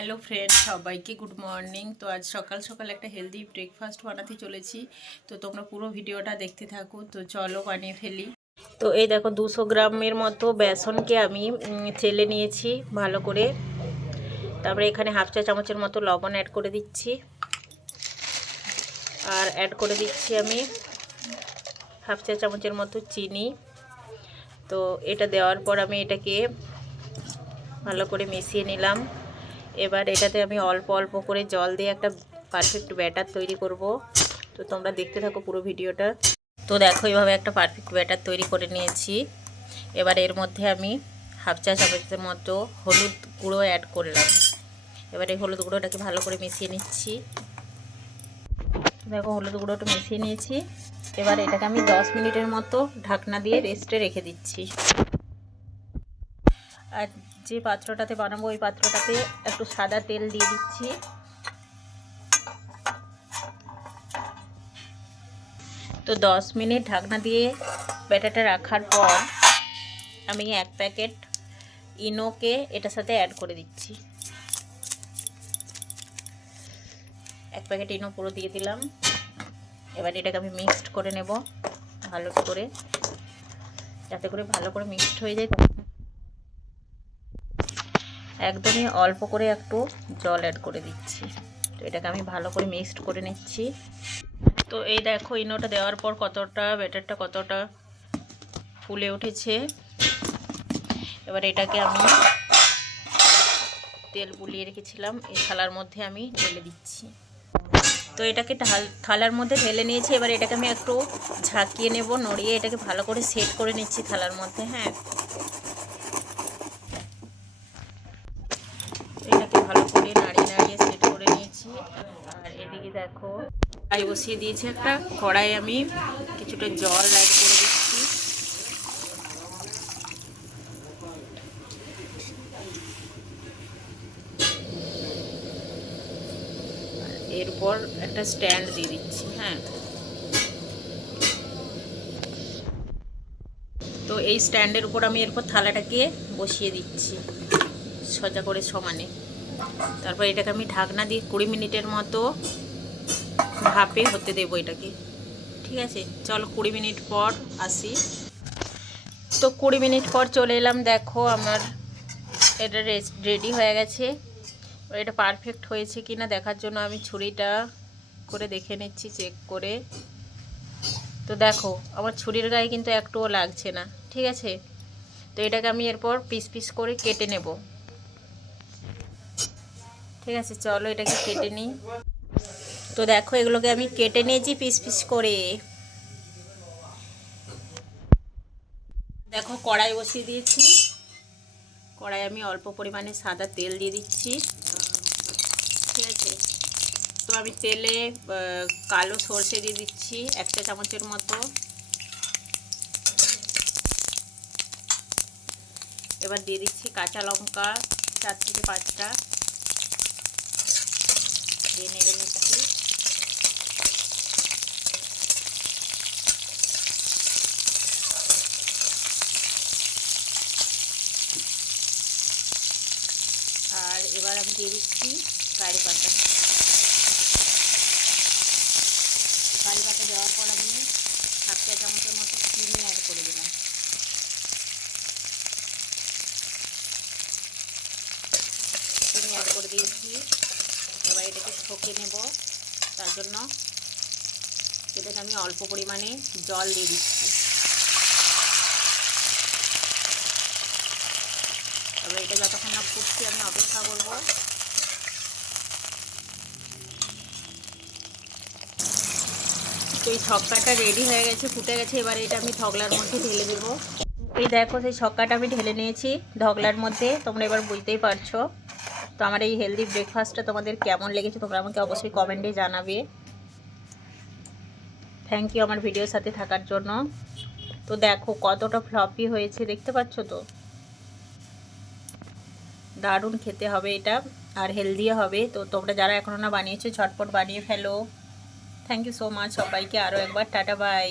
Hello friend, সবাইকে good morning. তো আজ সকাল সকাল একটা হেলদি ব্রেকফাস্ট বানাতে চলেছি। তো তোমরা পুরো ভিডিওটা দেখতে থাকো। তো চলো বানিয়ে ফেলি। তো এই দেখো 200 গ্রামের মতো বেসনকে আমি চেলে নিয়েছি ভালো করে। তারপরে এখানে হাফ চা চামচের মতো লবণ অ্যাড করে দিচ্ছি, আর অ্যাড করে দিচ্ছি আমি হাফ চা চামচের মতো চিনি। তো এটা দেওয়ার পর আমি এটাকে ভালো করে মিশিয়ে নিলাম। এবার এটাতে আমি অল্প অল্প করে জল দিয়ে একটা পারফেক্ট ব্যাটার তৈরি করব। তো তোমরা দেখতে থাকো পুরো ভিডিওটা। তো দেখো এইভাবে একটা পারফেক্ট ব্যাটার তৈরি করে নিয়েছি। এবার এর মধ্যে আমি হাফ চা চামচের মতো হলুদ গুঁড়ো অ্যাড করলাম। এবার এই হলুদ গুঁড়োটাকে ভালো করে মিশিয়ে নিচ্ছি। দেখো হলুদ গুঁড়োটা মিশিয়ে নিয়েছি। এবার এটাকে আমি 10 মিনিটের মতো ঢাকনা দিয়ে রেস্টে রেখে দিচ্ছি। আর যে পাত্রটাতে বানাবো ওই পাত্রটাতে একটু সাদা তেল দিয়ে দিচ্ছি। তো 10 মিনিট ঢাকনা দিয়ে ব্যাটারটা রাখার পর আমি 1 প্যাকেট ইনোকে এটার সাথে অ্যাড করে দিচ্ছি। 1 প্যাকেট ইনো পুরো দিয়ে দিলাম। এবার এটাকে আমি মিক্সড করে নেব ভালো করে, যাতে করে ভালো করে মিক্সড হয়ে যায়। একদমই অল্প করে একটু জল অ্যাড করে দিচ্ছি। তো এটাকে আমি ভালো করে মিক্সড করে নিচ্ছি। তো এই দেখো ইনোটা দেওয়ার পর কতটা ব্যাটারটা কতটা ফুলে উঠেছে। এবার এটাকে আমি তেল বুলিয়ে রেখেছিলাম এই থালার মধ্যে আমি ঢেলে দিচ্ছি। তো এটাকে থালার মধ্যে ঢেলে নিয়েছি। এবার এটাকে আমি একটু ঝাঁকিয়ে নেব, নড়িয়ে এটাকে ভালো করে সেট করে নিচ্ছি থালার মধ্যে। হ্যাঁ, এটাকে ভালো করে নাড়িয়ে নাড়িয়ে সেট করে নিয়েছি। আর এদিকে দেখো কড়াই বসিয়ে দিয়েছি একটা। কড়াই আমি কিছুটা জল অ্যাড করে দিচ্ছি। এরপর একটা স্ট্যান্ড দিয়ে দিচ্ছি। হ্যাঁ, তো এই স্ট্যান্ডের উপর আমি এরপর থালাটাকে বসিয়ে দিচ্ছি সোজা করে সমানে। তারপর এটাকে আমি ঢাকনা দিয়ে 20 মিনিটের মতো ভাপে হতে দেবো এটাকে। ঠিক আছে, চলো 20 মিনিট পর আসি। তো 20 মিনিট পর চলে এলাম। দেখো আমার এটা রেডি হয়ে গেছে। এটা পারফেক্ট হয়েছে কি না দেখার জন্য আমি ছুরিটা করে দেখে নিচ্ছি, চেক করে। তো দেখো আমার ছুরির গায়ে কিন্তু একটুও লাগছে না। ঠিক আছে, তো এটাকে আমি এরপর পিস পিস করে কেটে নেব। ঠিক আছে, চলো এটাকে কেটে নিই। তো দেখো এগুলোকে আমি কেটে নিয়েছি পিস পিস করে। দেখো কড়াই বসিয়ে দিয়েছি। কড়াই আমি অল্প পরিমাণে সাদা তেল দিয়ে দিচ্ছি। ঠিক আছে, তো আমি তেলে কালো সর্ষে দিয়ে দিচ্ছি 1 চা চামচের মতো। এবার দিয়ে দিচ্ছি কাঁচা লঙ্কা 4 থেকে 5টা, দিয়ে নেড়ে নিচ্ছি। আর এবার আমি দিয়ে দিচ্ছি কারি পাতা। কারি পাতা দেওয়ার পর আমি 1 চা চামচের মতো চিনি অ্যাড করে দিলাম। চিনি অ্যাড করে দিয়েছি। এবার এটাকে ঠকে নেব। তার জন্য এটাকে আমি অল্প পরিমাণে জল দিয়ে দিচ্ছি। এবার এটা যতক্ষণ না ফুটছে আমি অপেক্ষা করব। তো এই ছক্কাটা রেডি হয়ে গেছে, ফুটে গেছে। এবার এটা আমি ঢগলার মধ্যে ঢেলে দেব। এই দেখো সেই ছক্কাটা আমি ঢেলে নিয়েছি ঢগলার মধ্যে। তোমরা এবার বুঝতেই পারছো। তো আমার এই হেলদি ব্রেকফাস্টটা তোমাদের কেমন লেগেছে তোমরা আমাকে অবশ্যই কমেন্টে জানাবে। থ্যাংক ইউ আমার ভিডিওর সাথে থাকার জন্য। তো দেখো কতটা ফ্লপি হয়েছে, দেখতে পাচ্ছ তো। দারুণ খেতে হবে এটা, আর হেলদিও হবে। তো তোমরা যারা এখনও না বানিয়েছো ঝটপট বানিয়ে ফেলো। থ্যাংক ইউ সো মাচ সবাইকে। আরও একবার টাটা বাই।